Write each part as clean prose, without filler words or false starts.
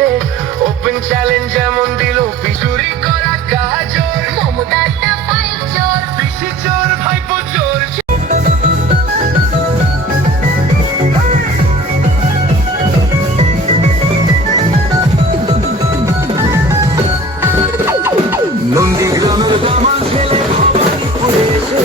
এসে open challenge যেমন দিল পিছুরি করা কাজর মমতাটা ফাইল চোর পিসি চোর ভাইপো চোর নন্দীগ্রামের দামা ছেলে ভবানীপুরে এসে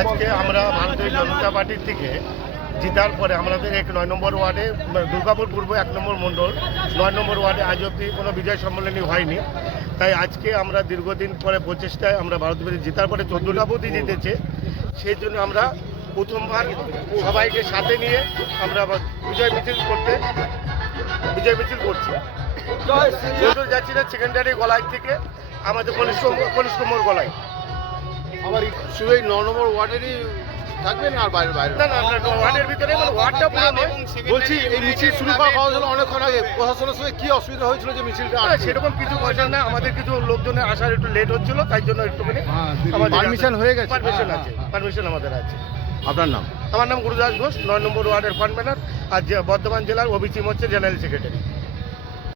আজকে আমরা ভারতীয় জনতা পার্টির থেকে জিতার পরে আমাদের 9 নম্বর ওয়ার্ডে দুর্গাপুর পূর্ব 1 নম্বর মণ্ডল 9 নম্বর ওয়ার্ডে আজ অবধি কোনো বিজয় সম্মেলনী হয়নি। তাই আজকে আমরা দীর্ঘদিন পরে প্রচেষ্টায় আমরা ভারতীয় জিতার পরে 14টা বুথই জিতেছে। সেই জন্য আমরা প্রথমবার সবাইকে সাথে নিয়ে আমরা বিজয় মিছিল করছি। যাচ্ছি না সেকেন্ডারি গলায় থেকে আমাদের কনিষ্ঠ মোড় গলায়। আবার শুধু এই 9 নম্বর ওয়ার্ডেরই থাকবেন আর বাইরে বাইরে না ওয়ার্ডের ভিতরে মানে ওয়ার্ডটা পুরো নয়। বলছি এই মিছিল শুরু করা হয়েছিল অনেকক্ষণ আগে, প্রশাসনের সঙ্গে কি অসুবিধা হয়েছিল যে মিছিলটা সেরকম কিছু পয়সা না, আমাদের কিছু লোকজনের আসার একটু লেট হচ্ছিল, তাই জন্য একটুখানি পারমিশন হয়ে গেছে? পারমিশন আছে, পারমিশন আমাদের আছে। আপনার নাম? আমার নাম গুরুদাস ঘোষ, 9 নম্বর ওয়ার্ডের কনভেনার আর বর্ধমান জেলার ওবিসি মোর্চার জেনারেল সেক্রেটারি।